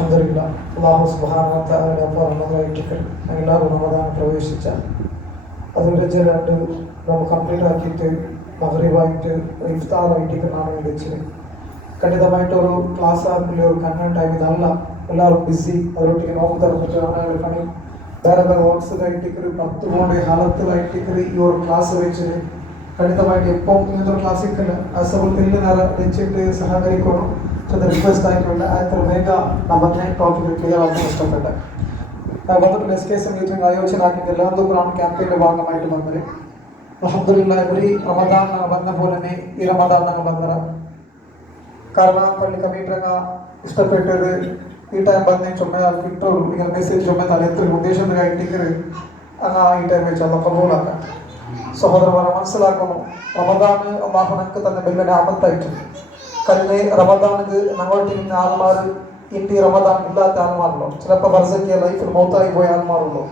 അൽഹംദുലില്ലാ അല്ലാഹു സുബ്ഹാനഹു വ തആലയുടെ അനുഗ്രഹിക്കട്ടെ. എല്ലാവരും റമദാൻ പ്രവേശിച്ച അതുവരെ രണ്ട് നമ്മൾ കംപ്ലീറ്റ് ആക്കിയിട്ട് മഗ്രിബായിട്ട് ഇഫ്താറായിട്ട് നാളെ വെച്ച് ಖಂಡಿತವಾಯಿಟ್ಟವರು ಕ್ಲಾಸ್ ಆಗಲಿ ಅವ್ರು ಕನ್ವೆಂಟ್ ಆಗಿದಲ್ಲ ಎಲ್ಲರೂ ಬಿಸಿ ಅವರೊಟ್ಟಿಗೆ ನೋವು ತರಬಿಟ್ಟು ಪಣಿ ಬೇರೆ ಬೇರೆ ವರ್ಕ್ಸ್ ಇಟ್ಟಿಕ್ರಿ 10 ಕೋಣೆ ಹಾಲத்தில் ഇട്ടിക്രി ഈ ഒരു ക്ലാസ് വെച്ചിട്ട് ಖಂಡಿತವಾയിട്ട് എപ്പോൾ ഇങ്ങനത്തെ ക്ലാസ് ഇല്ല അസബത്തിൽ വെച്ചിട്ട് സഹകരിക്കണം ചില റിക്വസ്റ്റ് ആയിട്ടുണ്ട് അതിൽ വേഗ നമ്മുടെ ടോപ്പിക് ക്ലിയർ ആക്കാൻ ഇഷ്ടപ്പെട്ടെ വന്നിട്ട് എസ് കെ സംഗീതം ആയോജന ആക്കിയിട്ട് എല്ലാവരും ഖുർആൻ ക്യാമ്പയിൻ്റെ ഭാഗമായിട്ട് വന്നത് അൽഹംദുലില്ലാ എവരി റമദാൻ ಬಂದ പോലെ ഈ റമദാൻ ಬಂದರ ಕಾರಣ ಪಳ್ಳಿ ಕಮಿಟ್ರಂಗ ಇಷ್ಟಪಟ್ಟರು ಈ ಟೈಮ್ ಬಂದು ಚೊಮ್ಮೆ ಅಲ್ಲಿ ಇಟ್ಟರು ಈಗ ಮೆಸೇಜ್ ಚೊಮ್ಮೆ ಅಲ್ಲಿ ಎತ್ತರು ಉದ್ದೇಶದಾಗ ಇಟ್ಟಿಕ್ಕರು ಅಂಗ ಈ ಟೈಮ್ വെച്ച് അല്ല കബൂലാക്ക സഹോദരന്മാരെ മനസ്സിലാക്കണം റമദാൻ അല്ലാഹു നമുക്ക് തന്നെ വലിയ നിഅമത്തായിട്ട് കഴിഞ്ഞ റമദാനിക്ക് ഞങ്ങളുടെ ഇന്ന് ആൾമാർ ഇന്ത്യ റമദാൻ ഇല്ലാത്ത ആൾമാരുള്ളൂ ചിലപ്പോൾ വർഷയ്ക്ക് ലൈഫിൽ മൗത്തായി പോയ ആൾമാരുള്ളൂ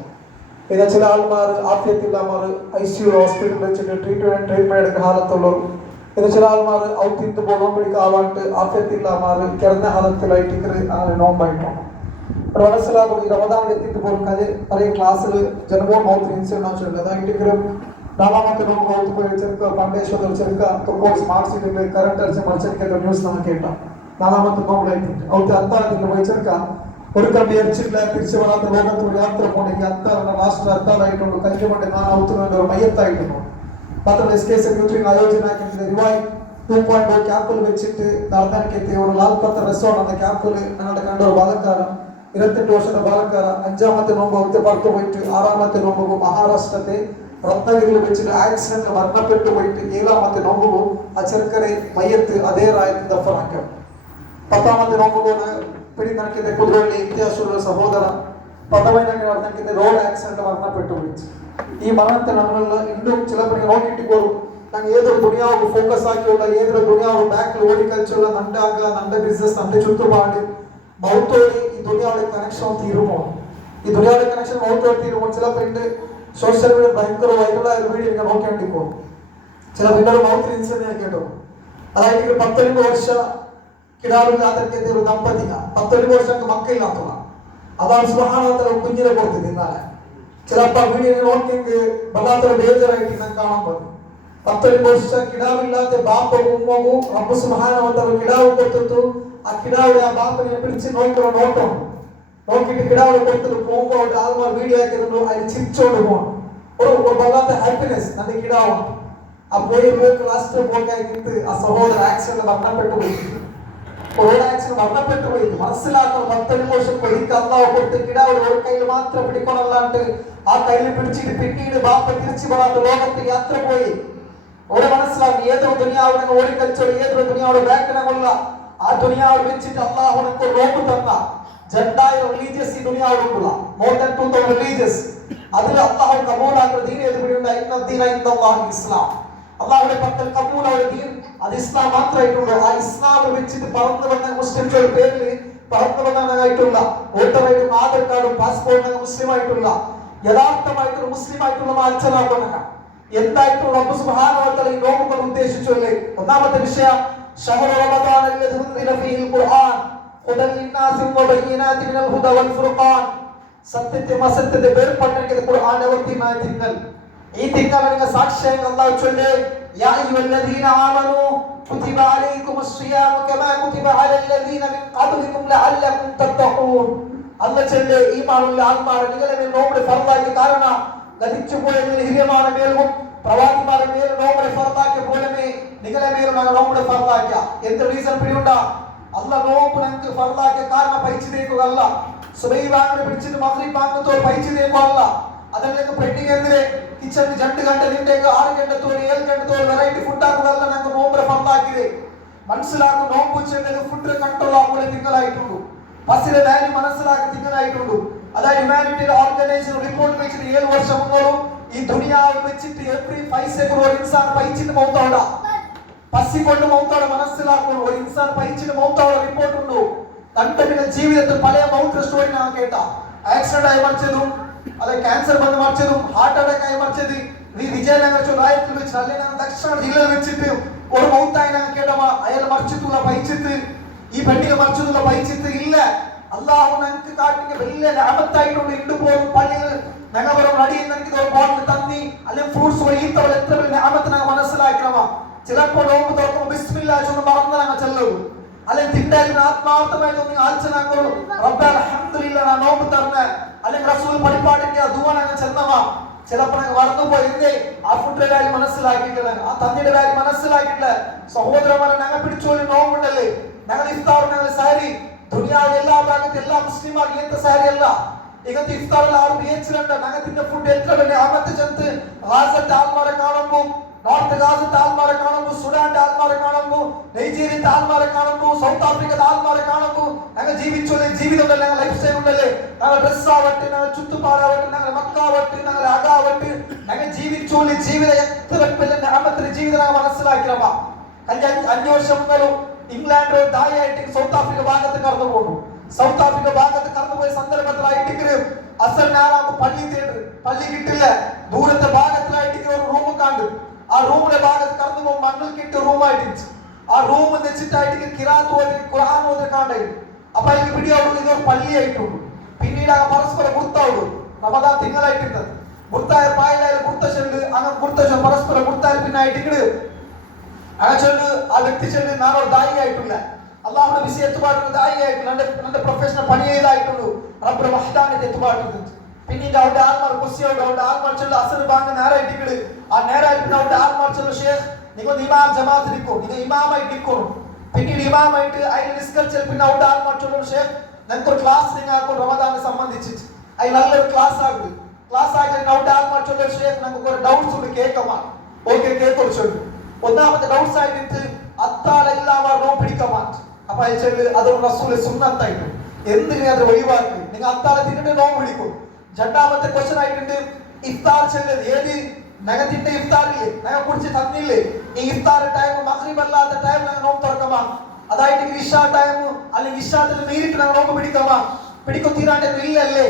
പിന്നെ ചില ആൾമാർ ആഫിയത്തില്ലാമാർ ICU ഹോസ്പിറ്റലിൽ വെച്ചിട്ട് ട്രീറ്റ്മെന്റ് എടുക്കുന്ന ഹാലത്തുള്ളൂ ഇത് ചില ആൾമാർ ഔത്തിട്ട് പോകാൻ വേണ്ടി ആവാണ്ട് ആഫിയത്തില്ലാമാർ കിടന്ന ഹാലത്തിലായിട്ട് അങ്ങനെ നോമ്പായിട്ടാണ് അപ്പോൾ മനസ്സിലാക്കും ഈ റമദാൻ എത്തിയിട്ട് പോലും പല ക്ലാസ്സിൽ ജനമോ മൗത്ത് ഇൻസിഡന്റ് ചൊല്ലി അതായിട്ട് നാലാമത്തെ നോമ്പ് ഔത്ത് പോയി ചെറുക്ക പണ്ടേശ്വരം ചെറുക്ക തുറക്കോട് സ്മാർട്ട് സിറ്റിയിൽ കറണ്ട് അടിച്ച് മത്സരിക്കേണ്ട ന്യൂസ് നമുക്ക് കേട്ടാം നാലാമത്തെ നോമ്പിലായിട്ട് ഔത്ത് അത്താഴത്തിൽ പോയി ചെറുക്ക ഒരു കമ്പി അരിച്ചിട്ടില്ല തിരിച്ചു വരാത്ത ലോകത്തോട് യാത്ര പോണെങ്കിൽ അത്താഴ രാഷ്ട്ര അത്താഴായിട്ടുണ്ട് കല്ലുകൊണ്ട് നാല് ഔത്തുകളുടെ ഒരു മയ്യത്തായിട്ടുണ്ട് മാത്രമല്ല എസ് കെ സെക്യൂരിറ്റി ആയോജനാക്കിയിട്ട് റിവായ് 2.0 ക്യാമ്പിൽ വെച്ചിട്ട് നടത്താനെത്തിയ ഒരു ലാൽപത്ര റിസോർട്ട് എന്ന ക്യാമ്പിൽ ഞങ്ങളുടെ കണ്ട ഒരു ബാലക്കാര 28 വർഷത്തെ ബാലക്കാര 5ാമത്തെ നോമ്പ് ഔത്ത് പുറത്തു പോയിട്ട് 6ാമത്തെ നോമ്പ് മഹാരാഷ്ട്രത്തെ രത്നഗിരിയിൽ വെച്ചിട്ട് ആക്സിഡന്റ് മരണപ്പെട്ടു പോയിട്ട് 7ാമത്തെ നോമ്പ് ആ ചെറുക്കരെ മയ്യത്ത് അതേ റായത്ത് ദഫനാക്കാം 10ാമത്തെ നോമ്പ് പിടി നടക്കിയ കുതിരവള്ളി ഇത്യാസുള്ള സഹോദര 10ാമത്തെ നടന്നിട്ട് റോഡ് ആക്സിഡന്റ് മരണപ്പെട്ടു പോയിട്ട് ഈ മരണത്തെ നമ്മളുള്ള ഇന്നും ചിലപ്പോൾ നോക്കിയിട്ടിക്കോളും ഞങ്ങൾ ഏതൊരു ദുനിയാവ് ഫോക്കസ് ആക്കിയുള്ള ഏതൊരു ദുനിയാവ് ബാക്കിൽ ഓടിക്കളിച്ചുള്ള നന്റെ ബിസിനസ് നന്റെ ചുറ്റുപാട് മൗത്തോടി ഈ ദുനിയാവുടെ കണക്ഷൻ തീരുമോ ഈ ദുനിയാവുടെ കണക്ഷൻ മൗത്തോടി തീരുമോ ചിലപ്പോൾ സോഷ്യൽ മീഡിയ ഭയങ്കര വൈറലായ ഒരു വീഡിയോ നിങ്ങൾ നോക്കേണ്ടിക്കോ ചില പിന്നെ ഒരു മൗത്ത് ഇൻസിഡന്റ് കേട്ടോ അതായത് 19 വർഷ കിടാവില്ലാത്ത ഒരു ദമ്പതി 19 വർഷം മക്കളില്ലാത്തവ അതാണ് സുബ്ഹാനല്ലാഹ് കുഞ്ഞിനെ കൊടുത്ത് തിന്നാലെ ചിലപ്പോൾ വീഡിയോ നോക്കിയെങ്കിൽ വല്ലാത്തൊരു ബേജാറായിട്ട് ഞാൻ കാണാൻ പറ്റും 19 വർഷം കിടാവില്ലാത്ത ബാപ്പവും ഉമ്മവും റബ്ബ് സുബ്ഹാനല്ലാഹ് കിടാവ് കൊടുത്തു ആ കിടാവിടെ ആ ബാപ്പനെ പിടിച്ച് നോക്കണം നോട്ടം നോക്കിയിട്ട് കിടാവിടെ കൊടുത്തിട്ട് പോകുമ്പോൾ ആൾമാർ വീഡിയോ ആക്കിയിരുന്നു അതിന് ചിരിച്ചോണ്ട് പോകണം ഒരു വല്ലാത്ത ഹാപ്പിനെസ് നല്ല കിടാവാണ് ആ പോയി ലാസ്റ്റ് പോകായിട്ട് ആ സഹോദര ആക്സിഡന്റ് മരണപ്പെട്ടു പോയി റോഡ് ആക്സിഡന്റ് മരണപ്പെട്ടു പോയി മനസ്സിലാക്കണം 19 വർഷം പൊടിക്ക് അള്ളാഹു കൊടുത്ത് കിടാവിടെ ഒരു കയ്യിൽ മാത്രം പിടിക്കണമല്ലാണ്ട് ആ കയ്യിൽ പിടിച്ചിട്ട് പിന്നീട് ബാപ്പ തിരിച്ചു വരാത്ത ലോകത്തിൽ യാത്ര പോയി അവിടെ മനസ്സിലാക്കി ഏതൊരു ദുനിയാവിടെ ഓടിക്കളിച്ചോ ഏതൊരു ദുനിയാവിടെ ബാക്കിനുള്ള ആ ദുനിയാവ് വെച്ചിട്ട് അള്ളാഹു നമുക്ക് റോബ് തന്ന 2000 റിലീജിയസ് ഈ ദുനിയാവിലുള്ള മോർ ദാൻ 2000 റിലീജിയസ് അതിൽ അള്ളാഹു കബൂലാക്കുന്ന ദീൻ ഏതുകൂടിയുണ്ട് ഇന്നദ്ദീന ഇൻദല്ലാഹി ഇസ്ലാം അള്ളാഹുവിന്റെ പക്കൽ കബൂലായ ദീൻ അത് ഇസ്ലാം മാത്രമായിട്ടുള്ളൂ ആ ഇസ്ലാം വെച്ചിട്ട് പറന്നു വന്ന മുസ്ലിംകളുടെ പേരിൽ പറന്നു വന്നതായിട്ടുള്ള വോട്ടർ ഐഡിയും ആധാർ കാർഡും പാസ്പോർട്ടും മുസ്ലിം ആയിട്ടുള്ള യഥാർത്ഥമായിട്ടൊരു മുസ്ലിം ആയിട്ടുള്ള മാറ്റലാക്കുന്ന എന്തായിട്ടും റബ്ബ് സുബ്ഹാനഹു വ തആല ഈ ലോകം ഉദ്ദേശിച്ചല്ലേ ഒന്നാമത്തെ വിഷയം ശഹറു റമദാൻ അല്ലദീ ഉൻസില ഫീഹിൽ ഖുർആൻ ഹുദൻ ലിന്നാസി വബയ്യിനാതി മിനൽ ഹുദ വൽ ഫുർഖാൻ സത്യത്തെ അസത്യത്തെ വേർപെടുത്തുന്ന ഖുർആൻ അവതീർണമായ തിങ്കൾ ഈ തിങ്കളിന്റെ സാക്ഷ്യം അല്ലാഹു ചൊല്ലേ യാ അയ്യുഹല്ലദീന ആമനൂ കുതിബ അലൈക്കുമുസ് സിയാം കമാ കുതിബ അലല്ലദീന മിൻ ഖബ്ലികും ലഅല്ലകും തത്തഖൂൻ അല്ലാഹു ചൊല്ലേ ഈമാനുള്ള ആത്മാരെ നിങ്ങളെ മേൽ നോമ്പ് ഫർളാക്കിയ കാരണം ഗതിച്ചുപോയ ഹിരിയമാരുടെ മേലും പ്രവാചകന്മാരുടെ മേലും നോമ്പ് ഫർളാക്കിയ പോലെ നിങ്ങളെ മേലും നോമ്പ് ഫർളാക്കിയ എന്ത് റീസൺ പിടിയുണ്ട അല്ലാഹ് നോമ്പ് നമുക്ക് ഫർളാക്കിയ കാരണം പൈച്ചിതേക്കുകയല്ല സുബഹി ബാങ്കിനെ പിടിച്ചിട്ട് മഗ്രിബ് ബാങ്കത്തോട് പൈച്ചിതേക്കുകയല്ല ಅದಕ್ಕೆ ಪೆಂಡಿಂಗ್ ಅಂದ್ರೆ ಕಿಚನ್ 2 ಗಂಟೆ ನಿಂಟೆಗೆ 6 ಗಂಟೆ ತೋರಿ 7 ಗಂಟೆ ತೋರಿ ವೆರೈಟಿ ಫುಡ್ ಹಾಕುವುದಲ್ಲ ನಂಗೆ ನೋಂಬ್ರೆ ಫರ್ಲಾಗಿದೆ മനസ്സിലാക്കും നോമ്പ് ചെന്നത് ഫുഡ് കൺട്രോൾ ആകുമ്പോൾ തിങ്കളായിട്ടുണ്ട് ഫസിലെ വാല്യൂ മനസ്സിലാക്കി തിങ്കളായിട്ടുണ്ട് അതായത് ഹ്യൂമാനിറ്ററി ഓർഗനൈസേഷൻ റിപ്പോർട്ട് വെച്ചിട്ട് 7 വർഷം മുന്നോളം ഈ ദുനിയാവിൽ വെച്ചിട്ട് എവറി 5 സെക്കൻഡ് ഒരു ഇൻസാൻ പൈച്ചിട്ട് മൗത്താവട പസിക്കൊണ്ട് മൗത്താവട മനസ്സിലാക്കണം ഒരു ഇൻസാൻ പൈച്ചിട്ട് മൗത്താവട റിപ്പോർട്ട് ഉണ്ട് കണ്ടതിന്റെ ജീവിതത്തിൽ പല മൗത്ത് സ്റ്റോറി ഞാൻ കേട്ട ആക്സിഡന്റ് ആയി മരിച്ചതും അതെ ക്യാൻസർ വന്ന് മരിച്ചതും ഹാർട്ട് അറ്റാക്ക് ആയി മരിച്ചത് ഈ വിജയനഗര ചുരായത്തിൽ വെച്ച് അല്ലെങ്കിൽ ദക്ഷിണ ജില്ലയിൽ വെച്ചിട്ട് ഒരു മൗത്തായി ഞങ്ങൾ കേട്ടവ അയാൾ മരിച്ചിട്ടുള്ള പൈച്ചിട്ട് ഈ പെണ്ണിനെ മരിച്ചതുള്ള പൈച്ചിട്ട് ഇല്ല അല്ലാഹു ഞങ്ങൾക്ക് കാട്ടിയ വലിയ നിഅമത്തായിട്ടുണ്ട്. ഇണ്ടുപോലും പള്ളിയിൽ ഞങ്ങൾ നടിയിൽ എനിക്ക് ഒരു ബോട്ടിൽ തന്നി അല്ലെങ്കിൽ ഫ്രൂട്ട്സ് ഒരു ഈത്തവൾ എത്ര വലിയ നിഅമത്ത് ഞങ്ങൾ മനസ്സിലാക്കണമാ. ചിലപ്പോൾ നോമ്പ് തുറക്കുമ്പോൾ ബിസ്മില്ലാഹ് ചൊല്ലുന്ന മറന്ന് ഞങ്ങൾ ചെല്ലും. അല്ലെങ്കിൽ തിണ്ടായിരുന്നു ആത്മാർത്ഥമായിട്ട് നിങ്ങൾ ആലോചന റബ്ബേ അൽഹംദുലില്ലാഹ് ഞാൻ നോമ്പ് തരണേ അല്ലെങ്കിൽ റസൂൽ പഠിപ്പാടിന്റെ ദുആ ഞങ്ങൾ ചെന്നവാ. ചിലപ്പോൾ ഞങ്ങൾ മറന്നുപോയി. എന്തേ ആ ഫുഡിന്റെ കാര്യം മനസ്സിലാക്കിയിട്ടില്ല, ആ തന്നിയുടെ കാര്യം മനസ്സിലാക്കിയിട്ടില്ല. സഹോദരന്മാരെ ഞങ്ങൾ പിടിച്ചോളി നോമ്പുണ്ടല്ലേ, ഞങ്ങൾ ഇഫ്താർ ഞങ്ങൾ സാരി ദുനിയാവിലെ എല്ലാ ഭാഗത്ത് എല്ലാ മുസ്ലിമാർക്ക് ഇങ്ങനത്തെ സാരി അല്ല. ഇങ്ങനത്തെ ഇഫ്താറിൽ ആറ് ബിഎച്ചിലുണ്ട്. ഞങ്ങൾക്ക് ഫുഡ് എത്ര വലിയ ആമത്തെ ചെന്ന് ഗാസത്തെ ആൾമാരെ കാണുമ്പോൾ, നോർത്ത് ഗാസത്തെ ആൾമാരെ കാണുമ്പോൾ, സുഡാന്റെ ആൾമാരെ കാണുമ്പോൾ, നൈജീരിയത്തെ ആൾമാരെ കാണുമ്പോൾ, സൗത്ത് ആഫ്രിക്കത്തെ ആൾമാരെ കാണുമ്പോൾ ഞങ്ങൾ ജീവിച്ചോളി ജീവിതം ഉണ്ടല്ലേ, ഞങ്ങൾ ലൈഫ് സ്റ്റൈൽ ഉണ്ടല്ലേ, ഞങ്ങൾ ഡ്രസ് ആവട്ടെ, ഞങ്ങൾ ചുറ്റുപാടാവട്ടെ, ഞങ്ങൾ മക്കാവട്ടെ, ഞങ്ങൾ അകാവട്ടെ, ഞങ്ങൾ ജീവിച്ചോളി ജീവിതം എത്ര വലിയ ആമത്തിന്റെ ജീവിതം ഞങ്ങൾ മനസ്സിലാക്കിയമ്മ. കഴിഞ്ഞ 5 വർഷം മുതലും ഇംഗ്ലണ്ട് ദായായിട്ട് സൗത്ത് ആഫ്രിക്ക ഭാഗത്ത് കടന്നു പോകുന്നു. സൗത്ത് ആഫ്രിക്ക ഭാഗത്ത് കടന്നുപോയ സന്ദർഭത്തിലായിട്ട് അസർ ഞാനാകുമ്പോ പള്ളി കിട്ടില്ല. ദൂരത്തെ ഭാഗത്തിലായിട്ട് ഒരു റൂം കണ്ടു. ആ റൂമിന്റെ ഭാഗത്ത് കടന്നു പോകുമ്പോൾ മണ്ണിൽ കിട്ടിയ റൂമായിട്ട് ആ റൂം വെച്ചിട്ടായിട്ട് കിറാത്ത് ഓതി ഖുർആൻ ഓതി കാണായിരുന്നു. അപ്പൊ അതിന് പിടിയാവും ഇതൊരു പള്ളിയായിട്ടുള്ളൂ. പിന്നീട് ആ പരസ്പരം ഗുർത്താവുള്ളൂ. റമദാൻ തിങ്കളായിട്ടുണ്ട് ഗുർത്തായ പായലായാലും ഗുർത്ത ചെല്ല് അങ്ങനെ ഗുർത്ത പരസ്പരം ഗുർത്തായ പിന്നായിട്ട് അങ്ങനെ ചൊല്ല് ആ വ്യക്തി ചൊല്ല് ഞാനൊരു ദായി ആയിട്ടില്ല, അള്ളാഹുടെ വിഷയം എത്തുപാടുള്ള ദായി ആയിട്ടില്ല, എന്റെ പ്രൊഫഷണൽ പണി ചെയ്തായിട്ടുള്ളൂ, റബ്ബ് വഹ്ദാനിന്റെ എത്തുപാടുണ്ട്. പിന്നീട് അവരുടെ ആത്മാർ കുസിയോട് അവരുടെ ആത്മാർ ചൊല്ല് അസർ ബാങ്ക് നേരായിട്ട് ആ നേരായിട്ട് അവരുടെ ആത്മാർ ചൊല്ല് ഷേഖ് നിങ്ങൾ ഇമാം ജമാഅത്ത് നിൽക്കും, നിങ്ങൾ ഇമാമായിട്ട് നിൽക്കണം. പിന്നീട് ഇമാമായിട്ട് അതിൽ നിസ്കരിച്ചാൽ പിന്നെ അവരുടെ ആത്മാർ ചൊല്ലും ഷേഖ് ഞങ്ങൾക്കൊരു ക്ലാസ് നിങ്ങൾക്ക് റമദാനെ സംബന്ധിച്ചിട്ട് അതിൽ നല്ലൊരു ക്ലാസ് ആകും. ക്ലാസ് ആക്കി അവരുടെ ആത്മാർ ചൊല്ലും ഷേഖ് ഞങ്ങൾക്ക് ഒരു ഡൗട്ട്സ് ഉണ്ട് കേൾക്കമാ. ഓക്കെ കേൾക്കൊരു ചൊല്ലും. ഒന്നാമത്തെ ഡൗട്ട്സ് ആയിട്ട് അത്താളെല്ലാവരും പിടിക്കാൻ മാറ്റും. അപ്പൊ അയച്ചത് അതൊരു റസൂല് സുന്നത്തായിട്ട് എന്തിനു അത് ഒഴിവാക്കി നിങ്ങൾ അത്താളെ തിന്നിട്ട് നോമ്പ് പിടിക്കും. രണ്ടാമത്തെ ക്വസ്റ്റൻ ആയിട്ടുണ്ട് ഇഫ്താർ ചെല്ലത് ഏത് ഞങ്ങത്തിന്റെ ഇഫ്താറില്ലേ ഞങ്ങളെ കുറിച്ച് തന്നില്ലേ ഈ ഇഫ്താർ ടൈം മഗ്രിബ് അല്ലാത്ത ടൈം ഞങ്ങൾ നോമ്പ് തുറക്കമാ. അതായിട്ട് ഇഷാ ടൈം അല്ലെങ്കിൽ ഇഷാത്തിൽ നേരിട്ട് ഞങ്ങൾ നോമ്പ് പിടിക്കമാ. പിടിക്കും തീരാണ്ട് ഇല്ലല്ലേ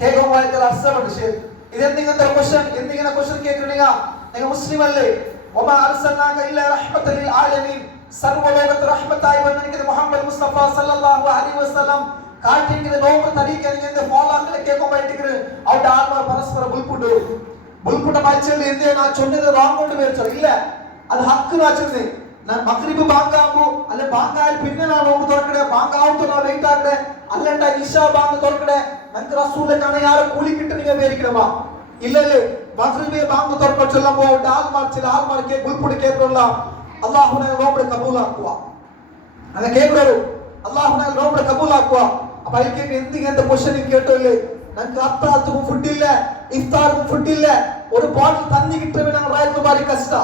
കേൾക്കുമ്പോൾ അർത്ഥമുണ്ട്. ശരി ഇതെന്തിങ്ങനത്തെ ക്വസ്റ്റൻ എന്തിങ്ങനെ ക്വസ്റ്റൻ കേൾക്കണീങ്ക നിങ്ങൾ മുസ്ലിം അല്ലേ? وما أرسلناك إلا رحمة للعالمين സർവ്വലോകത്തെ റഹ്മത്തായി വന്നിരിക്കുന്ന മുഹമ്മദ് മുസ്തഫ സല്ലല്ലാഹു അലൈഹി വസല്ലം കാട്ടിരിക്കുന്ന നോമ്പ് തരീക്കാൻ ഇങ്ങനെ ഫോളോ അങ്ങനെ കേൾക്കുമ്പോഴേക്ക് അവരുടെ ആത്മാർ പരസ്പരം ബുൽപുട്ട മരിച്ചത് എന്തേ നാ ചൊന്നത് റോങ് കൊണ്ട് മേടിച്ചോ ഇല്ല അത് ഹക്ക് വാച്ചത് മഗ്രിബ് ബാങ്കാകുമ്പോ അല്ലെ ബാങ്കായാൽ പിന്നെ നാ നോമ്പ് തുറക്കണേ ബാങ്കാവുമ്പോ നാ വെയിറ്റ് ആക്കണേ അല്ലണ്ട ഇശാ ബാങ്ക് തുറക്കണേ നമുക്ക് റസൂലെ കാണാൻ യാരെ കൂലി കിട്ടണീங்க മേടിക്കണമാ ഇല്ലല്ലേ മഗ്രിബ് ബാങ്ക് തുറക്കാൻ ചൊല്ലുമ്പോൾ ആത്മാർ ചില ആത്മാർക്ക് ബുൽപുട്ട് കേൾക്കുള്ള അല്ലാഹുവിനെ നോമ്പ് കബൂലാക്കുക അങ്ങനെ കേൾക്കുള്ളൂ അല്ലാഹുവിനെ നോമ്പ് കബൂലാക്കുക. അപ്പൊ അതിലേക്ക് എന്തിങ്ങനത്തെ ക്വസ്റ്റ്യൻ കേട്ടോല്ലേ ഞങ്ങൾക്ക് അത്താഴത്തും ഫുഡില്ല ഇഫ്താറും ഫുഡില്ല ഒരു ബോട്ടിൽ തന്നി കിട്ടുമ്പോൾ ഞങ്ങൾ റയത്ത് ഭാരി കഷ്ട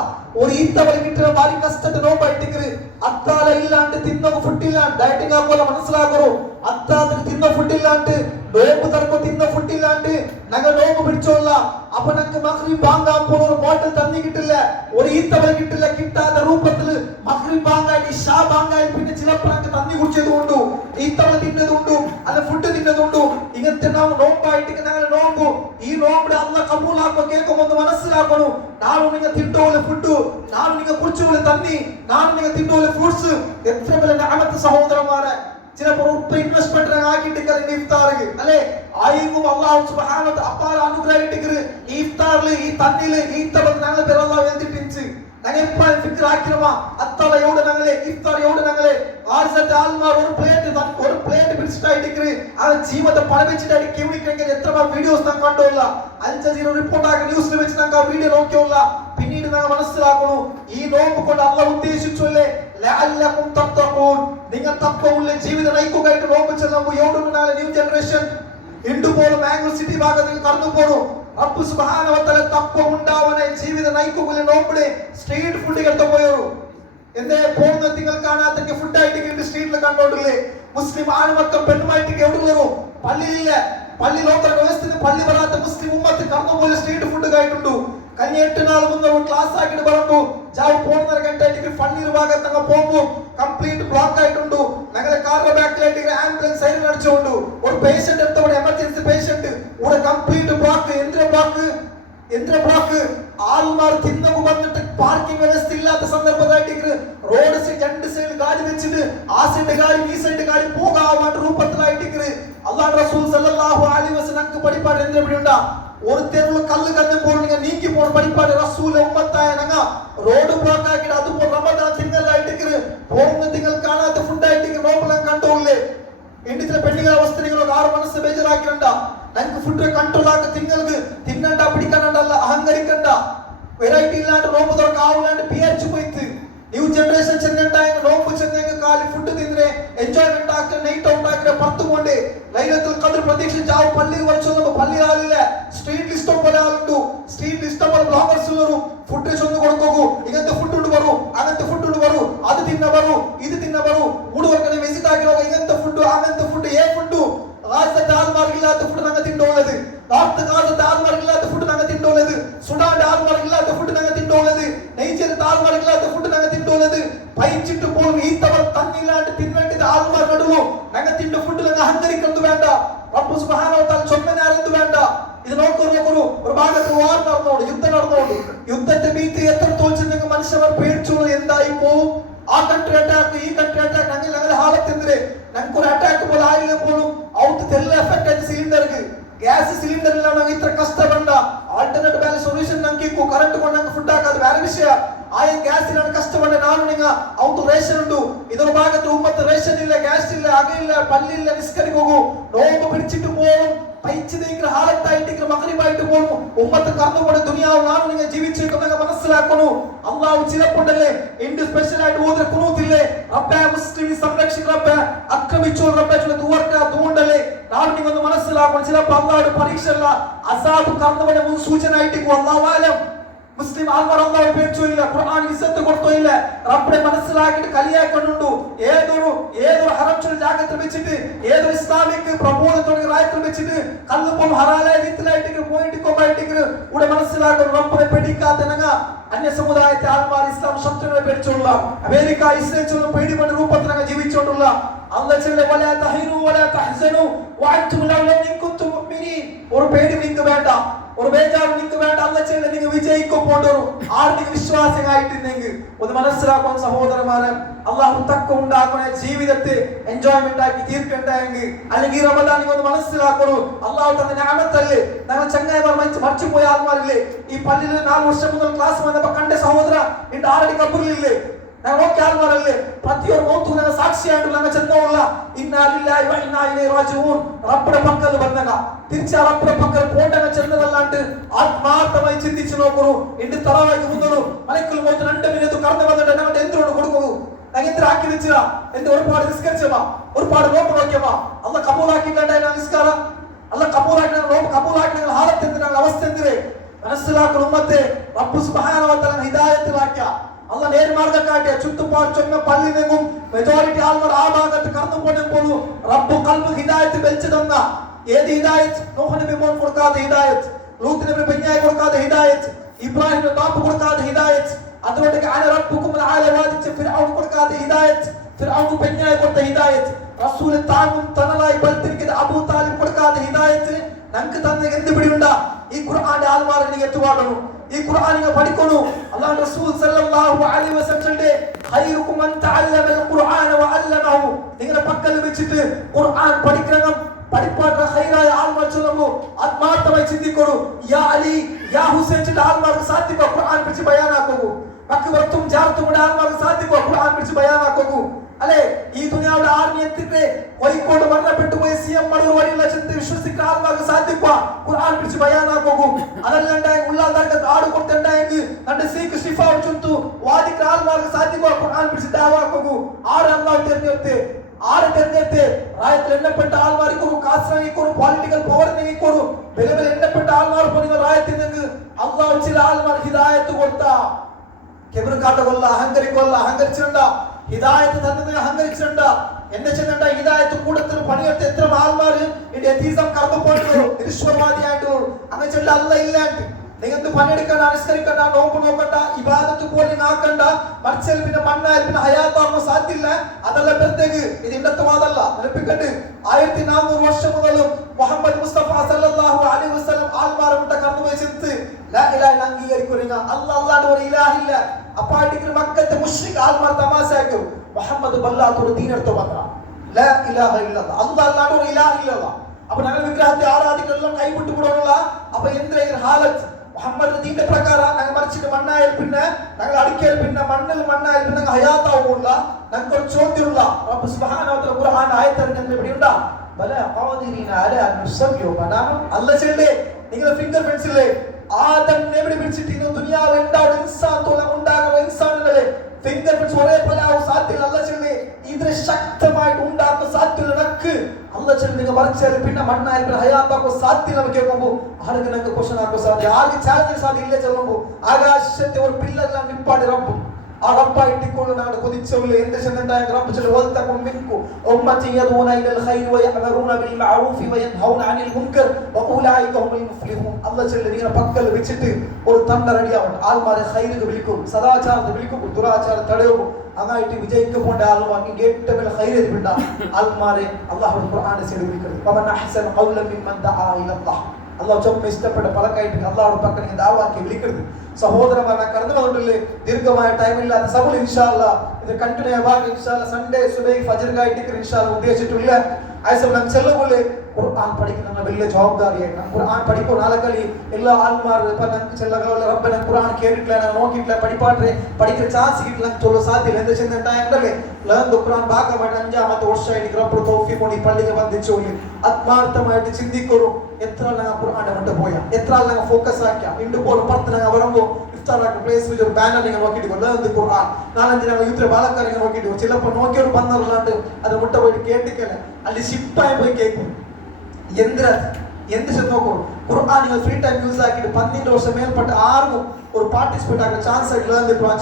ഒരു ഈത്തവളി കിട്ടുന്ന ഭാരി കഷ്ടത്തെ നോമ്പായിട്ട് അത്താഴ ഇല്ലാണ്ട് തിന്ന ഫുഡില്ല ഡയറ്റിംഗ് ആക്കുമ്പോൾ മനസ്സിലാക്കൂ. അത്താഴത്തിന് തിന്ന ഫുഡില്ലാണ്ട് നോമ്പ് തുറക്കോ തിന്ന ഫുഡില്ലാണ്ട് ഞങ്ങൾ നോമ്പ് പിടിച്ചോല്ല. അപ്പൊ ഞങ്ങൾക്ക് മഗ്രിബ് ബാങ്കാകുമ്പോൾ ഒരു ബോട്ടിൽ തന്നി കിട്ടില്ല ഒരു ഈത്തവളി കിട്ടില്ല. കിട്ടാത്ത രൂപത്തിൽ മഗ്രിബ് ബാങ്കായി ഇശാ ബാങ്കായി പിന്നെ ചിലപ്പോൾ ഞങ്ങൾക്ക് തന്നി കുടിച്ചതുകൊണ്ടു ഈത്തവളി തിന്നതുകൊണ്ടു അല്ല ഫുഡ് തിന്നതുകൊണ്ടു ഇങ്ങനത്തെ നാം നോമ്പായിട്ട് ഞങ്ങൾ നോമ്പ് ഈ നോമ്പിടെ അല്ല കബൂലാക്കോ കേൾക്കുമെന്ന് മനസ്സിലാക്കണു. നാളെ നിങ്ങൾ തിന്നോലെ ഫുഡ് നാളെ നിങ്ങൾ കുടിച്ചോലെ തന്നി നാളെ നിങ്ങൾ തിന്നോലെ ഫ്രൂട്ട്സ് എത്ര വലിയ നിഅമത്ത് സഹോദരന്മാരെ. ചിലപ്പോൾ ഉറപ്പ് ഇൻവെസ്റ്റ്മെന്റ് ആക്കിയിട്ട് ഇഫ്താറിൽ അല്ലെ ആയിരിക്കും അല്ലാഹു സുബ്ഹാനഹു വ തആല അനുഗ്രഹിച്ചിട്ട് ഈ ഇഫ്താറിൽ ഈ തന്നിൽ ഈ തബ ഞങ്ങൾ പേര് അല്ലാഹു എന്തിട്ടിച്ച് ഞങ്ങൾ ഇപ്പോൾ ഫിക്ർ ആക്കിരമാ അത്തല എവിടെ ഞങ്ങളെ ഇഫ്താർ എവിടെ ഞങ്ങളെ ആർസത്തെ ആൽമാർ ഒരു പ്ലേറ്റ് പിടിച്ചിട്ടായിട്ട് അത് ജീവിതത്തെ പണം വെച്ചിട്ട് കിവിളിക്കെങ്കിൽ എത്ര വീഡിയോസ് നാം കണ്ടോല്ല അൽ ജസീറ റിപ്പോർട്ട് ആക്കി ന്യൂസിൽ വെച്ച് ഞങ്ങൾ ആ വീഡിയോ നോക്കിയോല്ല. പിന്നീട് ഞങ്ങൾ മനസ്സിലാക്കണു ഈ നോമ്പ് കൊണ്ട് അല്ലാഹു ഉദ്ദേശിച്ചല്ലേ ലഅല്ലകും തത്തഖൂൻ നിങ്ങൾ തഖ്വയുള്ള ജീവിതം നയിക്കുകയായിട്ട് നോമ്പ് ചെല്ലുമ്പോൾ എവിടെ ന്യൂ ജനറേഷൻ ഇണ്ടുപോലും മാംഗോ സിറ്റി ഭാഗത്തിൽ കടന്നു പോണു. റബ്ബ് സുബ്ഹാനഹു വ തആല തഖ്വ ഉണ്ടാവണേ ജീവിതം നയിക്കുകയുള്ള നോമ്പിടെ സ്ട്രീറ്റ് ഫുഡ് എടുത്തു പോയോ എന്തേ പോകുന്ന നിങ്ങൾ കാണാത്ത ഫുഡ് ആയിട്ട് സ്ട്രീറ്റിൽ കണ്ടോണ്ടില്ലേ. മുസ്ലിം ആൺമക്കൾ പെണ്ണുമായിട്ട് എവിടെ വരും പള്ളിയില്ല പള്ളി ലോത്ര വ്യവസ്ഥ പള്ളി വരാത്ത മുസ്ലിം ഉമ്മത്ത് കടന്നുപോലെ സ്ട്രീറ്റ് ഫുഡ് ആയിട്ടുണ്ടു. കഴിഞ്ഞ 8 നാൾ മുന്നേ ക്ലാസ് ആക്കിട്ട് പറയുമ്പോ ജാവ് 4.5 ഗಂಟೆ ഫണ്ണീർ ഭാഗത്ത് അങ്ങ് പോകുമ്പോൾ കംപ്ലീറ്റ് ബ്ലോക്ക് ആയിട്ടുണ്ട്. ഞങ്ങളെ കാറിന്റെ ബാക്കിലായിട്ട് ആംബുലൻസ് സൈഡ് അടിച്ചുകൊണ്ട് ഒരു പേഷ്യന്റ് എടുത്തവിടെ എമർജൻസി പേഷ്യന്റ് ഇവിടെ കംപ്ലീറ്റ് ബ്ലോക്ക് യന്ത്ര ബ്ലോക്ക് ആൾമാർ തിന്നകു വന്നിട്ട് പാർക്കിംഗ് വ്യവസ്ഥ ഇല്ലാത്ത സന്ദർഭമായിട്ട് റോഡ് രണ്ട് സൈഡിൽ ഗാഡി വെച്ചിട്ട് ആ സൈഡ് ഗാഡി ഈ സൈഡ് ഗാഡി പോകാവുന്ന രൂപത്തിലായിട്ട് அல்லாஹ் ரசூல் ஸல்லல்லாஹு அலைஹி வஸல்லம் படிப்பாடு என்ன எப்படிண்டா ஒரு தெருவுல கல்லு கண்ணம் போல நீங்க நீக்கி போற படிப்பாடு ரசூல் உம்மத்தாய நாங்க ரோடு பிளாக் ஆக்கிட்டு அது போல ரமதான் திங்கள் ஆயிட்டு போங்க திங்கள் காணாத ஃபுட் ஆயிட்டு நோம்பலாம் கண்டோல்லே ಇಂಡಿತ್ರ ಪೆಣ್ಣಿಗಳ ವಸ್ತುಗಳು ಆರು ಮನಸ್ಸು ಬೇಜಾರಾಕಿರಂಡ ನಂಗೆ ಫುಡ್ ಕಂಟ್ರೋಲ್ ಆಗ ತಿಂಗಳಿಗೆ ತಿನ್ನಂಡ പിടിക്കണ്ടല്ല അഹങ്കരിക്കണ്ട വെറൈറ്റി ഇല്ലാണ്ട് നോമ്പ് തുറക്ക ആവില്ലാണ്ട് പിയർച്ചു പോയിട്ട് ന്യൂ ജനറേഷൻ ചെന്നുണ്ടായെങ്കിൽ നോമ്പ് ചെന്നെങ്കിൽ കാലി ഫുഡ് തിന്നെ എൻജോയ്മെന്റ് ആക്കി നൈറ്റ് ഔട്ട് ആക്കി പത്തുകൊണ്ട് ലൈലത്തുൽ ഖദ്ർ പ്രതീക്ഷിച്ച് ആ പള്ളി വലിച്ചു പള്ളി ആളില്ല സ്ട്രീറ്റ് ഇഷ്ടം പോലെ ആളുണ്ടു സ്ട്രീറ്റ് ഇഷ്ടം പോലെ ബ്ലോഗേഴ്സ് വരും ഫുഡ് ചൊന്ന് കൊടുക്കൂ ഇങ്ങനത്തെ ഫുഡ് ഉണ്ട് വരും അങ്ങനത്തെ ഫുഡ് ഉണ്ട് വരും അത് തിന്ന വരും ഇത് തിന്ന വരും മൂടുവർക്കനെ വിസിറ്റ് ആക്കിರೋ ഇങ്ങനത്തെ ഫുഡ് അങ്ങനത്തെ ഫുഡ് ഏ ഫുഡ് ഗാസത്തെ ആൾമാർക്കില്ലാത്ത ഫുഡ് ഞങ്ങൾ തിന്നോളത് നോർത്ത് ഗാസത്തെ ആൾമാർക്കില്ലാത്ത ഫുഡ് ഞങ്ങൾ തിന്നോളത് സുഡാന്റെ ആൾമാർക്കില്ലാത്ത ഫുഡ് ഞങ്ങൾ തിന്നോളത് നൈജീരിയത്തെ ആൾമാർക്കില്ലാത്ത ഫുഡ് ഞങ്ങൾ തിന്നോളത് പൈച്ചിട്ട് പോലും ഈത്തവർ തന്നില്ലാണ്ട് തിന്നേണ്ടത് ആൾമാർ നടുവോ ഞങ്ങൾ തിന്ന ഫുഡ് ഞങ്ങൾ അഹങ്കരിക്കുന്നത് വേണ്ട റബ്ബ് സുബ്ഹാനഹു വ തആല ചൊമ്മനാരെന്ത് വേണ്ട ഇത് നോക്കൂ ഒരു ഭാഗത്ത് വാർ നടന്നോണ്ട് യുദ്ധം നടന്നോണ്ട് യുദ്ധത്തെ ഭീതി എത്ര തോൽച്ചെന്നെങ്കിൽ മനുഷ്യർ പേടിച്ചോളൂ എന്തായി പോവും ആ കൺട്രി അറ്റാക്ക് ഈ കൺട്രി അറ്റാക്ക് ഞങ്ങൾ ഹാലത്തെന്തിരെ ഞങ്ങൾക്ക് ഒരു അറ്റാക്ക് പോലെ ആയില്ല പോലും ഔട്ട് തെല്ല എഫക്ട് ആയിട്ട് സിലിണ്ടർക്ക് ഗ്യാസ് സിലിണ്ടർ ഇല്ലാണ്ട് ഞങ്ങൾ ഇത്ര കഷ്ടപ്പെടണ്ട ആൾട്ടർനേറ്റ് വേറെ സൊല്യൂഷൻ ഞങ്ങൾക്ക് കറണ്ട് കൊണ്ട് ഞങ്ങൾക്ക് ഫുഡ് ആക്കാതെ വേറെ വിഷയ ആയ ഗ്യാസിനാണ് കഷ്ടപ്പെട ನಾನು ನಿಂಗ ಔಟ್ ರೇಷನ್ ಉಂಟು ಇದರ ಭಾಗത്ത് ഉമ്മത്ത് റേഷൻ ഇല്ല ഗ്യാസ് ഇല്ല അകയില്ല പള്ളിയില്ല നിസ്കരിക്ക് ಹೋಗು നോമ്പ് പിടിച്ചിട്ട് പോകും പൈച്ചിതേക്കിற ഹാലത്തായിട്ട് മഗ്രിബായിട്ട് പോകും ഉമ്മത്ത് കർന്നുകൊണ്ട് ദുനിയാവ് ನಾನು ನಿಂಗ ജീവിച്ചിരിക്കുന്ന മനസ്സിലാക്കുന്നു അല്ലാഹു ചിലപ്പോഴല്ലേ ഇന്ത്യ സ്പെഷ്യൽ ആയിട്ട് ഓതുന്ന കുനൂത്തില്ലേ റബ്ബേ മുസ്ലിം സംരക്ഷിക്ക റബ്ബേ ആക്രമിച്ചോ റബ്ബേ ചൊല്ല ദുവർക്ക അതുകൊണ്ടല്ലേ ನಾನು ನಿಂಗೊಂದು മനസ്സിലാക്കണം ചിലപ്പോൾ അല്ലാഹുടെ പരീക്ഷ അല്ല അസാബ് കർന്നവന്റെ മുൻസൂചന ആയിട്ട് അല്ലാഹു ആലം മുസ്ലിം ആൾമാർ അല്ലാഹു പേടിച്ചോ ഇല്ല ഖുർആൻ ഇസ്സത്ത് കൊടുത്തോ ഇല്ല റബ്ബിനെ മനസ്സിലാക്കിയിട്ട് കലിയാക്കൊണ്ടുണ്ടു ഏതൊരു ഹറം ജാഗ്രത വെച്ചിട്ട് ഏതൊരു ഇസ്ലാമിക് പ്രബോധത്തോടെ റായത്തിൽ വെച്ചിട്ട് കല്ലുപ്പം ഹറാലായ രീതിയിലായിട്ട് പോയിട്ട് കൊമ്പായിട്ട് ഇവിടെ മനസ്സിലാക്കണം റബ്ബിനെ പേടിക്കാത്തനങ്ങ അന്യ സമുദായത്തെ ആൾമാർ ഇസ്ലാം ശത്രുക്കളെ പേടിച്ചോളൂ അമേരിക്ക ഇസ്രയേൽ പേടിപ്പെട്ട രൂപത്തിലങ്ങ് ജീവിച്ചോണ്ടുള്ള അല്ലാഹു ചൊല്ലെ വലാ തഹീനു വലാ തഹ്സനു വഅൻതും ലൗ ലം കുൻതും മുഅ്മിനീൻ ഒരു പേടി നിങ്ങൾക്ക് വേണ്ട ഒരു ബേജാറ് നിങ്ങൾക്ക് വേണ്ട അല്ലാഹു ചൊല്ലെ നിങ്ങൾ വിജയിക്കോ പോണ്ടൊരു ആർക്കും വിശ്വാസിയായിട്ടുണ്ടെങ്കിൽ ഒന്ന് മനസ്സിലാക്കണം സഹോദരന്മാരെ അല്ലാഹു തക്ക ഉണ്ടാക്കുന്ന ജീവിതത്തെ എൻജോയ്മെന്റ് ആക്കി തീർക്കണ്ടെങ്കിൽ അല്ലെങ്കിൽ റമദാൻ നിങ്ങൾ ഒന്ന് മനസ്സിലാക്കണം അല്ലാഹു തന്ന നിഅമത്തല്ലേ ഞങ്ങൾ ചങ്ങായിമാർ മരിച്ചു പോയ ആൾമാരില്ലേ ഈ പള്ളിയിൽ 4 വർഷം മുതൽ ക്ലാസ് വന്നപ്പോൾ കണ്ട സഹോദര ഇണ്ട് ആറടി കബറിലില്ലേ ഞങ്ങൾ നോക്കിയ ആൾമാരല്ലേ പ്രതിയൊരു മൗത്ത് ഞങ്ങൾ സാക്ഷിയായിട്ട് ഞങ്ങൾ ചെന്നോള ഇന്നാ ലില്ലാഹി വ ഇന്നാ ഇലൈഹി റാജിഊൻ റബ്ബിന്റെ പക്കൽ വന്നക തിരിച്ച റബ്ബിന്റെ പക്കൽ പോണ്ടങ്ങ ചെന്നതല്ലാണ്ട് ആത്മാർത്ഥമായി ചിന്തിച്ചു നോക്കൂ ഇണ്ട് തറവായി മുന്നോളൂ മലക്കുൽ മൗത്ത് 2 മിനിറ്റ് കടന്നു വന്നിട്ട് ഞങ്ങൾ എന്തിനോട് കൊടുക്കൂ ഞങ്ങൾ എന്തിനാ ആക്കി വെച്ചാ എന്ത് ഒരുപാട് നിസ്കരിച്ചവാ ഒരുപാട് നോമ്പ് നോക്കിയവാ അല്ലാഹ് കബൂലാക്കിയില്ല നിസ്കാരം അല്ലാഹ് കബൂലാക്കി നോമ്പ് കബൂലാക്കി ഹാലത്ത് എന്തിനാ അവസ്ഥ എന്തിരെ മനസ്സിലാക്കുന്ന ഉമ്മത്തെ റബ്ബ് സുബ്ഹാനഹു വ തആല ഹിദായത്തിലാക്കിയ അല്ലാഹ് നേർമാർഗ്ഗം കാട്ടിയ ചുറ്റുപാട് ചൊന്ന പള്ളി നിന്നും മെജോറിറ്റി ആൾക്കാർ ആ ഭാഗത്ത് കടന്നു പോലും റബ്ബ് ഖൽബ് ഹിദായത്ത് വെച്ച് തന്ന ഏത് ഹിദായത്ത് നൂഹ് നബി മോൻ കൊടുക്കാത്ത ഹിദായത്ത് ലൂത്ത് നബി പെഞ്ഞായി കൊടുക്കാത്ത ഹിദായത്ത് ഇബ്രാഹിമിന്റെ ബാപ്പ് കൊടുക്കാത്ത ഹിദായത്ത് അതുകൊണ്ട് അന റബ്ബുക്കും അല വാദിച്ച ഫിർഔൻ കൊടുക്കാത്ത ഹിദായത്ത് ഫിർഔൻ പെഞ്ഞായി കൊടുത്ത ഹിദായത്ത് റസൂൽ താങ്ങും തണലായി ബൽത്തിരിക്കുന്ന അബൂ താലിബ് കൊടുക്കാത്ത ഹിദായത്ത് ഞങ്ങൾക്ക് തന്ന എന്ത് പിടിയുണ്ടാ ഈ ഖുർആന്റെ ആൽമാറിനെ എത്തുവാടണു ഈ ഖുർആനിനെ പഠിക്കണു അല്ലാഹു റസൂൽ സല്ലല്ലാഹു അലൈഹി വസല്ലം ഖൈറുക്കും മൻ തഅല്ലമൽ ഖുർആന വഅല്ലമഹു നിങ്ങളുടെ പക്കൽ വെച്ചിട്ട് ഖുർആൻ പഠിക്കണം പഠിപ്പാട്ട ഖൈറായ ആൾമാർ ചൊല്ലുമ്പോൾ ആത്മാർത്ഥമായി ചിന്തിക്കൂ യാ അലി യാ ഹുസൈൻ ചില ആൾമാർക്ക് സാധിക്കുക ഖുർആൻ പിടിച്ച് ബയാനാക്കൂ മക്ബറത്തും ജാറത്തും ആൾമാർക്ക് സാധിക്കുക ഖുർആൻ പിടിച്ച് ബയാനാക്കൂ അല്ലേ ഈ ദുനിയാവുടെ ആർമി എത്തിട്ട് കോഴിക്കോട് മരണപ്പെട്ടു പോയ സിഎം മടൂർ വഴിയുള്ള ചിന്ത വിശ്വസിക്കുന്ന ആൾമാർക്ക് സാധിക്കുക ഖുർആൻ പിടിച്ച് ബയാനാക്കൂ അതല്ലാണ്ടായി ഉള്ളാദർക്ക് ആട് കൊടുത്തുണ്ടായെങ്കിൽ രണ്ട് സീക്ക് ഷിഫ ചുറ്റു വാദിക്കുന്ന ആൾമാർക്ക് സാധിക്കുക ഖുർആൻ പിടിച്ച് ദാവാക്കൂ ആറ് അല്ലാഹു തിരഞ്ഞെടുത്ത് റായത്തിൽ എണ്ണപ്പെട്ട ആൾമാർക്കൊരു കാശ്മീരിക്കൊരു പൊളിറ്റിക്കൽ പവർ നീങ്ങിക്കൊരു വിലവിൽ എണ്ണപ്പെട്ട ആൾമാർക്ക് നിങ്ങൾ റായത്തിൽ നിന്ന് അല്ലാഹു ചില ആൾമാർ ഹിദായത്ത് കൊടുത്ത കെബിർ കാട്ടുകൊള്ള അഹങ്കരിച്ചിട്ടുണ്ട ഹിദായത്ത് തന്നെ അഹങ്കരിച്ചിട്ടുണ്ട് എന്നെ ചെന്നണ്ട ഹിദായത്ത് കൂടത്തിന് പണിയെടുത്ത് എത്ര ആൾമാര് എത്തീസം കടന്നു പോയിട്ടുള്ളൂ നിരീശ്വരവാദിയായിട്ട് അങ്ങനെ ചെല്ല അല്ല ഇല്ലാണ്ട് നിങ്ങൾക്ക് പണിയെടുക്കണ്ട അനുസ്കരിക്കണ്ട നോമ്പ് നോക്കണ്ട ഇബാദത്ത് പോലെ ആക്കണ്ട മറിച്ചൽ പിന്നെ മണ്ണായാലും പിന്നെ ഹയാത്താകുമ്പോൾ സാധ്യമില്ല അതല്ല പ്രത്യേക ഇത് ഇന്നത്തെ വാദമല്ല നിലപ്പിക്കണ്ട് 1400 വർഷം മുതലും മുഹമ്മദ് മുസ്തഫ സല്ലല്ലാഹു അലൈഹി വസല്ലം ആൾമാരെ വിട്ട കടന്നുപോയി ചിന്ത് ലാ ഇലാഹ ഇല്ല അംഗീകരിക്കുക അല്ലാഹ് ഒരു ഇലാഹില്ല അപ്പാട്ടിക്ക് മക്കത്തെ മുശ്രിക് ആൾമാർ തമാശാക്കും മുഹമ്മദ് ബല്ലാത്തോട് ദീനെടുത്ത് വന്ന ലാ ഇലാഹ ഇല്ലല്ലാഹ് അല്ലാഹ് ഒരു ഇലാഹ ഇല്ലല്ലാഹ് അപ്പൊ ഞങ്ങൾ വിഗ്രഹത്തെ ആരാധികളെല്ലാം കൈവിട്ടു വിടണല്ല. അപ്പൊ എന്തിനാ ഹാലത്ത് മുഹമ്മദ് ദീന്റെ പ്രകാരം ഞങ്ങൾ മറിച്ചിട്ട് മണ്ണായാൽ പിന്നെ ഞങ്ങൾ അടിക്കൽ പിന്നെ മണ്ണിൽ മണ്ണായാൽ പിന്നെ ഞങ്ങൾ ഹയാത്താവുമില്ല. ഞങ്ങൾക്ക് ഒരു ചോദ്യമുള്ള റബ്ബ് സുബ്ഹാനഹു വ തആല ഖുർആൻ ആയത്തിറങ്ങുന്നത് എവിടെയുണ്ടാ ബല ഖാദിരീന അലാ നുസബ്യു ബനാന അല്ലാഹ് ചെല്ലേ നിങ്ങൾ ഫിംഗർ പ്രിന്റ്സ് ഇല്ലേ ആദം നബി പിടിച്ചിട്ട് ഇന്ന് ദുനിയാവിൽ ഉണ്ടാവുന്ന ഇൻസാൻ തോല ഉണ്ടാകുന്ന ഇൻസാനുകളെ ഫിംഗർ പ്രിന്റ്സ് ഒരേ പോലെ ആവും സാധ്യത അല്ലാഹ് ചെല്ലേ ഇതിനെ ശക്തമായിട്ട് ഉണ്ടാക്കുന്ന സാധ്യത നക്ക് അല്ലാഹ് ചെല്ലേ നിങ്ങൾ മറിച്ചാൽ പിന്നെ മണ്ണായാൽ പിന്നെ ഹയാത്താക്കോ സാധ്യത നമുക്ക് കേൾക്കുമ്പോൾ ആളുകൾ നമുക്ക് ക്വസ്റ്റൻ ആക്കോ സാധ്യത ആർക്ക് ചാലഞ്ച് സാധ്യത ഇല്ല ചെല്ലുമ്പോൾ ആകാശത്തെ ഒരു പില്ലെല്ലാം നിപ്പാടി റബ്ബ് ആ റബ്ബായിട്ടിക്കൊണ്ട് ഞങ്ങളുടെ കൊതിച്ചവരിൽ എന്ത് ചെന്നുണ്ടായ റബ്ബ് ചൊല്ലി വൽതകും മിൻകും ഉമ്മത്തി യദൂന ഇലൽ ഖൈരി വയഅമറൂന ബിൽ മഅറൂഫി വയൻഹൗന അനിൽ മുൻകർ വഉലൈക ഹുമുൽ മുഫ്ലിഹൂൻ. അല്ലാഹ് ചൊല്ലി നിങ്ങളുടെ പക്കൽ വെച്ചിട്ട് ഒരു തണ്ട റെഡിയാവണം. ആൾമാരെ ഖൈറിന് വിളിക്കും, സദാചാരത്തെ വിളിക്കും, ദുരാചാരം തടയും. അതായിട്ട് വിജയിക്കപ്പെട്ട ആളുമാക്കി ഏറ്റവും വലിയ ഖൈർ ചെയ്തിട്ടുണ്ട് ആൾമാരെ അല്ലാഹുവിന്റെ ഖുർആനിൽ ചൊല്ലി വിളിക്കുന്നത്. വമൻ അഹ്സന ഖൗലൻ മിമ്മൻ ദഅ ഇലല്ലാഹ്. അല്ലാഹു ചൊമ്മ ഇഷ്ടപ്പെട്ട പലക്കായിട്ട് അല്ലാഹുവിന്റെ പക്കൽ ദഅവാക്കി വിളിക്കരുത്. സഹോദരന്മാരെ കടന്നു വന്നിട്ടില്ലേ ദീർഘമായ ടൈമില്ലാത്ത സബുൽ ഇൻഷാ അല്ലാഹ് ഇത് കണ്ടിന്യൂ ആവാൻ ഇൻഷാ അല്ലാഹ് സൺഡേ സുബഹി ഫജ്ർ കായിട്ട് ഇൻഷാ അല്ലാഹ് ഉദ്ദേശിച്ചിട്ടില്ല. ആയസം നാം ചെല്ലുപോലെ ഖുർആൻ പഠിക്കുന്ന വലിയ ജവാബ്ദാരിയാണ്. ഖുർആൻ പഠിക്കുന്ന ആളുകളി എല്ലാ ആൾമാർ ഇപ്പൊ നമുക്ക് ചെല്ലകളെ റബ്ബനെ ഖുർആൻ കേട്ടിട്ടില്ല നോക്കിയിട്ടില്ല പഠിപ്പാട്ടെ പഠിക്കുന്ന ചാൻസ് കിട്ടില്ല ചൊല്ലു സാധ്യത എന്താ ചെന്നിട്ടായല്ലേ ലേൺ ഖുർആൻ ഭാഗമായിട്ട് 5ാമത്തെ വർഷമായിട്ട് റബ്ബ് തൗഫീഖ് കൊണ്ട് ഈ പള്ളിക്ക് ബന്ധിച്ചോളി ആത്മാർത്ഥമായിട്ട് ചിന്തിക്കൂ എത്ര ഞങ്ങൾ ഖുർആനെ കൊണ്ട് പോയാ എത്ര ഞങ്ങൾ ഫോക്കസ് ആക്കിയാ ഇണ്ടുപോലും പുറത്ത് ഞങ്ങൾ വരുമ്പോൾ ഇഫ്താറാക്കി പ്ലേസ് ഒരു ബാനർ നിങ്ങൾ നോക്കിയിട്ട് ലേൺ ഖുർആൻ 4-5 ഞങ്ങൾ യൂത്ത് ബാലക്കാരെ നോക്കിയിട്ട് ചിലപ്പോൾ നോക്കിയൊരു പന്നറില്ലാണ്ട് അത് മുട്ട പോയിട്ട് കേട്ടിക്കല ಅಲ್ಲಿ ಶಿಪ್ಪಾയി പോയി കേൾക്കും എന്ത് നോക്കൂ ഖുർആൻ നിങ്ങൾ ഫ്രീ ടൈം യൂസ് ആക്കിയിട്ട് 12 വർഷം മേൽപ്പെട്ട ആർക്കും ഒരു പാർട്ടിസിപ്പേറ്റ് ആക്കുന്ന ചാൻസ് ആയിട്ട് ലേൺ ഖുർആൻ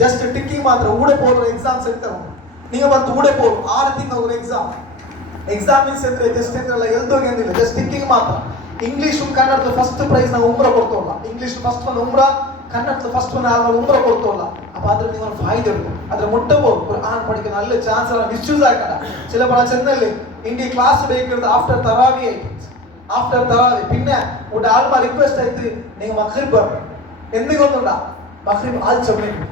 ജസ്റ്റ് ടിക്കിംഗ് മാത്രം ഊടെ പോകുന്ന എക്സാംസ് എടുത്തോ നിങ്ങൾ ಬಂದು ಊಡೆ പോകും 6 ತಿಂಗಳ ഒരു ಎಕ್ಸಾಮ್ ಮೀನ್ಸ್ ಅಂದ್ರೆ ಜಸ್ಟ್ ಅಂದ್ರೆ ಎಲ್ದೋಗೇನಿಲ್ಲ ಜಸ್ಟ್ ಟಿಕ್ಕಿಂಗ್ ಮಾತ್ರ ಇಂಗ್ಲಿಷ್ ಕನ್ನಡದ ಫಸ್ಟ್ ಪ್ರೈಸ್ ನಾವು ಉಮ್ರಾ ಕೊಡ್ತೋಲ್ಲ ಇಂಗ್ಲಿಷ್ ಫಸ್ಟ್ ಒಂದು ಉಮ್ರಾ ಕನ್ನಡದ ಫಸ್ಟ್ ಒಂದು ಆಲ್ಮ ಉಮ್ರಾ ಕೊಡ್ತೋಲ್ಲ അപ്പൊ അതിൽ നിങ്ങൾ ഫായിദ എടുക്കും അതിൽ മുട്ടപ്പോ ഖുർആൻ പഠിക്കുന്ന നല്ല ചാൻസ് ആണ് മിസ്യൂസ് ആക്കണ്ട ചിലപ്പോൾ ചെന്നല്ലേ ഇന്ത്യ ക്ലാസ് ഉപയോഗിക്കുന്നത് ആഫ്റ്റർ തറാവി പിന്നെ ഒരു ആൾമാർ റിക്വസ്റ്റ് ആയിട്ട് നിങ്ങൾ മഗ്രിബ് എന്തുകൊണ്ടുണ്ടാ മഗ്രിബ് ആൾ ചൊല്ലിക്കും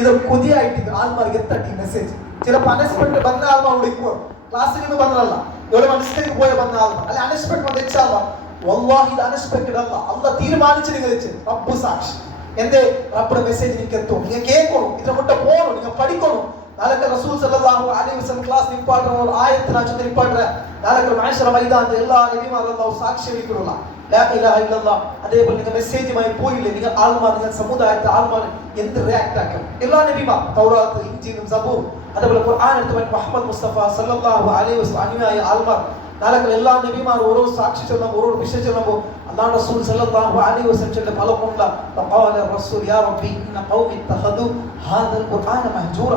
ഇത് പുതിയായിട്ട് ആൾമാർക്ക് എത്തട്ടി മെസ്സേജ് ചിലപ്പോൾ അൺഎക്സ്പെക്ടഡ് ಬಂದ ആൾമാർ വിളിക്കുക ക്ലാസ്സിൽ നിന്ന് ಬಂದ್ರಲ್ಲ ഇവിടെ മനസ്സിലേക്ക് പോയ ಬಂದ ആൾമാർ അല്ല അൺഎക്സ്പെക്ടഡ് വന്ന ഇൻഷാല്ലാ വല്ലാഹി ഇത് അൺഎക്സ്പെക്ടഡ് അല്ല അല്ലാഹ് തീരുമാനിച്ചു നിങ്ങൾ റബ്ബ് സാക്ഷി എന്റെ റബ്ബിന്റെ മെസ്സേജ് നിങ്ങൾക്ക് എത്തും നിങ്ങൾ കേൾക്കണം ഇതിനെ മുട്ട പോകണം നിങ്ങൾ പഠിക്കണം നാളെ റസൂൽ സല്ലല്ലാഹു അലൈഹി വസല്ലം ക്ലാസ് നിപ്പാടുന്ന ആയത്തിന ചൊല്ലി നിപ്പാടുற നാളെ മഹ്ശറ മൈതാനത്തിൽ എല്ലാ നബിമാരും അല്ലാഹു സാക്ഷി വിളിക്കുള്ള ലാ ഇലാഹ ഇല്ലല്ലാഹ് അതേപോലെ നിങ്ങൾ മെസ്സേജുമായി പോയില്ലേ നിങ്ങൾ ആൾമാർ നിങ്ങൾ സമുദായത്തെ ആൾമാർ എന്ത് റിയാക്ട് ആക്കണം എല്ലാ നബിമാർ തൗറാത്ത് ഇൻജീലും സബൂർ അതേപോലെ ഖുർആൻ എടുത്തവൻ മുഹമ്മദ് മുസ്തഫ സല്ലല്ലാഹു അലൈഹി വസല്ലം അനുയായി ആൾമാർ നാളെ എല്ലാ നബിമാർ ഓരോ സാക്ഷി ചൊല്ലുമ്പോൾ ഓരോ വിഷയം ചൊല്ലുമ്പോൾ അല്ലാഹു റസൂൽ സല്ലല്ലാഹു അലൈഹി വസല്ലം ചൊല്ലിയ പലകൊണ്ട ഫഖാല റസൂൽ യാ റബ്ബി ഇന്ന ഖൗമി ഇത്തഖദു ഹാദൽ ഖുർആന മഹ്ജൂറ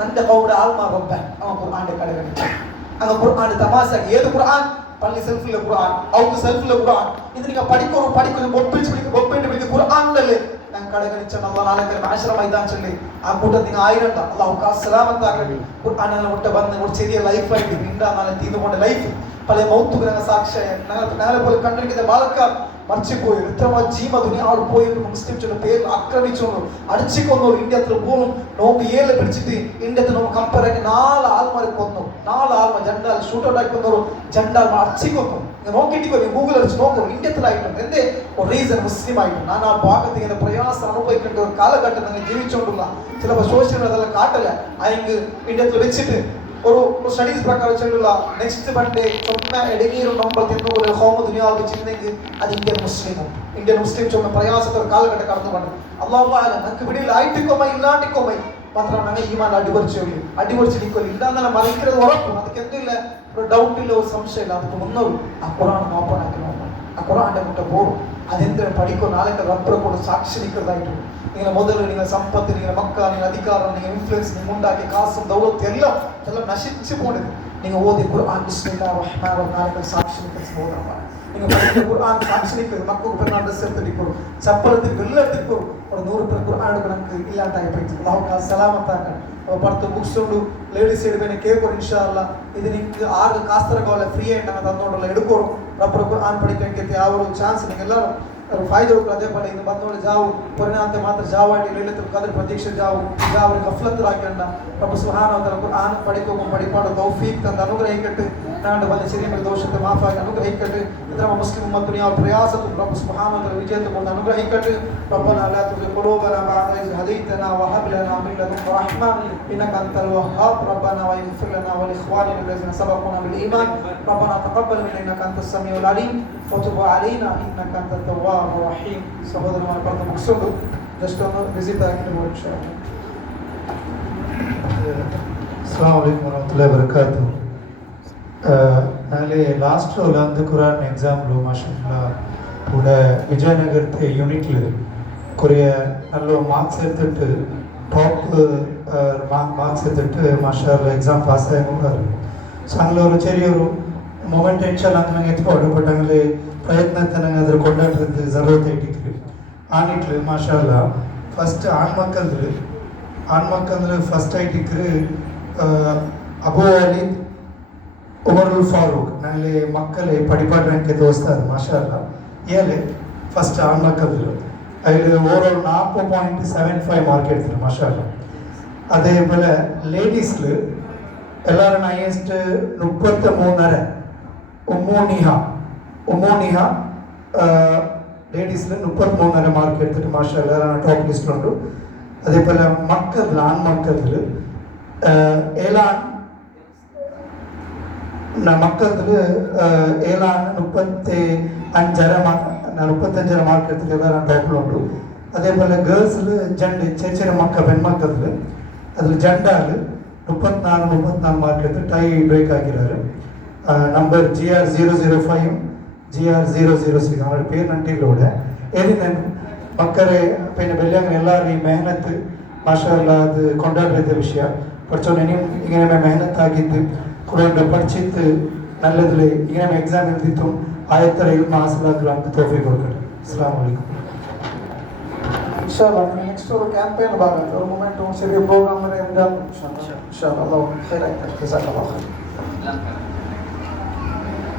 നന്റെ ഖൗമ ആൾമാർ റബ്ബ അവൻ ഖുർആന്റെ കടകണി അങ്ങ് ഖുർആന്റെ തമാശ ഏത് ഖുർആൻ പള്ളി സെൽഫിലെ ഖുർആൻ ഔട്ട് സെൽഫിലെ ഖുർആൻ ഇത് നിങ്ങൾ പഠിക്കുന്നു ബൊപ്പിട്ട് ഖുർആൻ ഉണ്ടല്ലേ ഞങ്ങൾ കടകണിച്ചാണ് അള്ളാഹ് നാളെ മഹ്ശറ മൈതാൻ ചൊല്ലി ആ കൂട്ടത്തിൽ നിങ്ങൾ ആയിരണ്ട അള്ളാഹു സലാമത്താകട്ടെ ഖുർആൻ മുട്ട വന്ന് ഒരു ചെറിയ ലൈഫായിട്ട് വീണ്ടാ നാളെ തീർന്നുകൊണ്ട് ലൈഫ് പല മൗത്തുകളെ സാക്ഷിയായ ഞങ്ങളെ പോലെ കണ്ടിരിക്കുന്ന ബാലക്കാർ മറിച്ചുപോയി ജീവ ദുനിയാവ് പോയി മുസ്ലിംസിന്റെ പേരിൽ ആക്രമിച്ചോണ്ടു അടിച്ചുകൊന്നു ഇന്ത്യത്തിൽ പോലും നോമ്പ് 7 പിടിച്ചിട്ട് ഇന്ത്യത്തിൽ നോമ്പ് കമ്പയറാക്കി 4 ആൾമാരെ കൊന്നു 4 ആൾമാർ ജണ്ടാൽ ഷൂട്ടൗട്ട് ആക്കുന്നവരും ജണ്ടാൽ അടിച്ചുകൊന്നു നോക്കിയിട്ട് ഗൂഗിൾ അടിച്ച് നോക്കും ഇന്ത്യത്തിലായിട്ടുണ്ട് എന്തേ ഒരു റീസൺ മുസ്ലിം ആയിട്ട് ഞാൻ ആ ഭാഗത്ത് ഇങ്ങനെ പ്രയാസം അനുഭവിക്കേണ്ട ഒരു കാലഘട്ടം നിങ്ങൾ ജീവിച്ചുകൊണ്ടുള്ള ചിലപ്പോൾ സോഷ്യൽ അതെല്ലാം കാട്ടല്ല അയങ്ക് ഇന്ത്യത്തിൽ വെച്ചിട്ട് ഒരു സ്റ്റഡീസ് പ്രകാരം ചൊല്ലുള്ള നെക്സ്റ്റ് മൺഡേ സ്വപ്ന എടങ്ങീരും നമ്മൾ തിന്നുപോലെ ഹോമ ദുനിയാവ് ചിന്തെങ്കിൽ അത് ഇന്ത്യൻ മുസ്ലിം ചൊന്ന പ്രയാസത്തെ ഒരു കാലഘട്ടം കടന്നു പണ്ട് അള്ളാഹു നമുക്ക് വിടിയിൽ ആയിട്ടിക്കോമായി ഇല്ലാണ്ടിക്കോമായി മാത്രം ഞങ്ങൾ ഈമാൻ അടിപൊളിച്ചിരിക്കും ഇല്ലാന്നല്ല മറിക്കുന്നത് ഉറപ്പും അതൊക്കെ എന്തില്ല ഒരു ഡൗട്ടില്ല ഒരു സംശയമില്ല അതൊക്കെ ഒന്നും ആ ഖുർആൻ ഓപ്പണാക്കി നോക്കണം ആ ഖുർആന്റെ മുട്ട പോകും അതെന്തിനും പഠിക്കും നാളെ റബ്ബറെ കൊണ്ട് സാക്ഷി നിൽക്കുന്നതായിട്ടുണ്ട് നിങ്ങൾ മുതൽ നിങ്ങൾ സമ്പത്ത് നിങ്ങൾ മക്ക നിങ്ങൾ അധികാരം നിങ്ങൾ ഇൻഫ്ലുവൻസ് നിങ്ങൾ ഉണ്ടാക്കി കാസും ദൗലത്ത് എല്ലാം നശിച്ചു പോകരുത് നിങ്ങൾ ഓതി ഖുർആൻ ബിസ്മില്ലാഹിർ റഹ്മാനിർ റഹീം നാളെ സാക്ഷി നിൽക്കുന്ന സഹോദരന്മാർ നിങ്ങൾ പഠിക്കുന്ന ഖുർആൻ സാക്ഷി നിൽക്കുന്നത് മക്കൾക്ക് പെരുന്നാൾ ഡ്രസ് എടുത്തിരിക്കും ചപ്പലത്തിൽ എല്ലാത്തിരിക്കും ഒരു 100 പേർ ഖുർആൻ നമുക്ക് ഇല്ലാണ്ടായി പോയി അല്ലാഹു സലാമത്താക്കണം അപ്പോൾ പുറത്ത് ബുക്സ് ഉണ്ട് ലേഡീസ് എടുക്കുന്ന കേൾക്കും ഇൻഷാ അല്ലാഹ് ഇത് നിങ്ങൾക്ക് ആർക്ക് കാസ്തറക്കോലെ ഫ്രീ ആയിട്ട് തന്നോണ്ടുള്ള എടുക്കും റബ്ബർ ഖുർആൻ പഠിക്കാൻ ആ ഒരു ചാൻസ് നിങ്ങൾ എല്ലാവരും फायदे അതേപോലെ ഇന്ന് ಬಂದോളെ ജാവു പുറനാത്തെ മാത്രം ജാവായിട്ട് ലൈലത്തുൽ ഖദർ പ്രതീക്ഷ ജാവു ഗഫലത്ത് ആക്കണ്ട റബ്ബ് സുബ്ഹാനഹു വ തആല ഖുർആൻ പഠിക്കുമ്പോൾ പഠിപ്പാട് തൗഫീഖ് തന്ന അനുഗ്രഹിക്കട്ടെ നാണ്ട് വന്ന ചെറിയ ദോഷത്തെ മാഫാക്കി അനുഗ്രഹിക്കട്ടെ. ഇത്തരം മുസ്ലിം ഉമ്മത്തിനെ ആ പ്രയാസത്തും റബ്ബ് സുബ്ഹാനഹു വ തആല വിജയത്തെ കൊണ്ട് അനുഗ്രഹിക്കട്ടെ. ربنا لا تزغ قلوبنا بعد إذ هديتنا وهب لنا من لدنك رحمة إنك أنت الوهاب. ربنا واغفر لنا ولإخواننا الذين سبقونا بالإيمان. ربنا تقبل منا إنك أنت السميع العليم وتب علينا إنك أنت التواب الرحيم. സഹോദരന്മാരെ പറഞ്ഞ മുക്സുണ്ട് ജസ്റ്റ് ഒന്ന് വിസിറ്റ് ആക്കിയിട്ട് പോകും ഇൻഷാ അല്ലാഹ്. அஸ்ஸலாமு அலைக்கும் வரஹ்மத்துல்லாஹி வபரகாத்துஹு. ನಾಳೆ ಲಾಸ್ಟ್ ಒಂದು ಕುರಾನ್ ಎಕ್ಸಾಮ್ಲು ಮಾಷಾಅಲ್ಲಾ ಕೂಡ ವಿಜಯನಗರത്തെ യൂണിറ്റിൽ കുറേ നല്ല മാർക്സ് എടുത്തിട്ട് ടോപ്പ് മാർക്സ് എടുത്തിട്ട് മാഷാഅല്ലാ എക്സാം പാസ്സായി ಹೋಗಾರು. ಸೊ അങ്ങനെ ഒരു ചെറിയൊരു മൊമെന്റ് ടെൻഷൻ അങ്ങനെ എത്തിപ്പോട് ബട്ട് അങ്ങനെ ಪ್ರಯತ್ನ ನಂಗೆ ಅದ್ರ ಕೊಂಡಾಟದ ಜರೂರತ್ ಇಟ್ಟಿದ್ರು ಆ ನಿಟ್ಟಿಲು ಮಾಷಾಅಲ್ಲಾ ಫಸ್ಟ್ ಆಣ್ಮಕ್ಕಂದ್ರೆ ಫಸ್ಟ್ ಐಟಿಕ್ರು ಅಬು ಅಲಿ ಉಮರುಲ್ ಫಾರೂಕ್ ನಾಳೆ ಮಕ್ಕಳೇ ಪಡಿಪಾಡ್ರಂಕೆ ದೋಸ್ತಾರು ಮಾಷಾಅಲ್ಲಾ ಏಲೆ ಫಸ್ಟ್ ಆಣ್ಮಕ್ಕಂದ್ರು അതിൽ ഓവറോൾ 4.75 മാർക്ക് എടുത്തിട്ടുണ്ട് മാഷാഅല്ലാ. അതേപോലെ ലേഡീസിൽ എല്ലാവരും ഹയസ്റ്റ് 33.5 ഉമ്മോനിഹ ലേഡീസിൽ 33.5 മാർക്ക് എടുത്തിട്ട് മാഷാഅല്ലാ എല്ലാവരും ടോപ്പ് ലിസ്റ്റിലുണ്ട്. അതേപോലെ മക്കളിൽ ആൺമക്കളിൽ ഏഴാണ് മക്കളിൽ 35 മാർക്ക് എടുത്തിട്ട് എല്ലാവരും ടോപ്പിലുണ്ട്. അതേപോലെ ഗേൾസിൽ ജണ്ട് ചെറിയ പെൺമക്കളിൽ അതിൽ ജണ്ടാൽ 34 മാർക്ക് എടുത്ത് ടൈ ബ്രേക്ക് ആക്കിയിട്ടാரு. നമ്പർ GR005 GR006 അവരുടെ പേര് നണ്ടിലൂടെ ഏതിനും ಮಕ್ಕಳೇ പിന്നെ ಬೆಲ್ಲಂಗೆ ಎಲ್ಲರೂ ಈ ಮೆಹನತ್ ಮಾಷಾಅಲ್ಲಾ ಅದು ಕೊಂಡಾಡಿದ ವಿಷಯ ಪಡ್ಸೋಣ ನೀವು ಈಗ ಮೆಹನತ್ ಆಗಿದ್ದು ಕೂಡ ಪಡ್ಚಿತ್ತು ನಲ್ಲದಿಲ್ಲ ಈಗ ಎಕ್ಸಾಮ್ ಎಲ್ದಿತ್ತು ಆಯತ್ತರ ಇಲ್ಮ ಹಾಸಲಾಗಲು ಅಂತ ತೋಫಿ ಕೊಡ್ತಾರೆ. ಅಸ್ಸಲಾಮು ಅಲೈಕುಂ. ഇൻഷാ അല്ലാഹ് നെക്സ്റ്റ് ഒരു ക്യാമ്പയിൻ ഭാഗത്ത് ഒരു മൊമെന്റ് ചെറിയ പ്രോഗ്രാം വരെ ഉണ്ടാകും ഇൻഷാ അല്ലാഹ്. അല്ലാഹു ഖൈറായി തരട്ടെ. ജസാക്കല്ലാഹു ഖൈർ.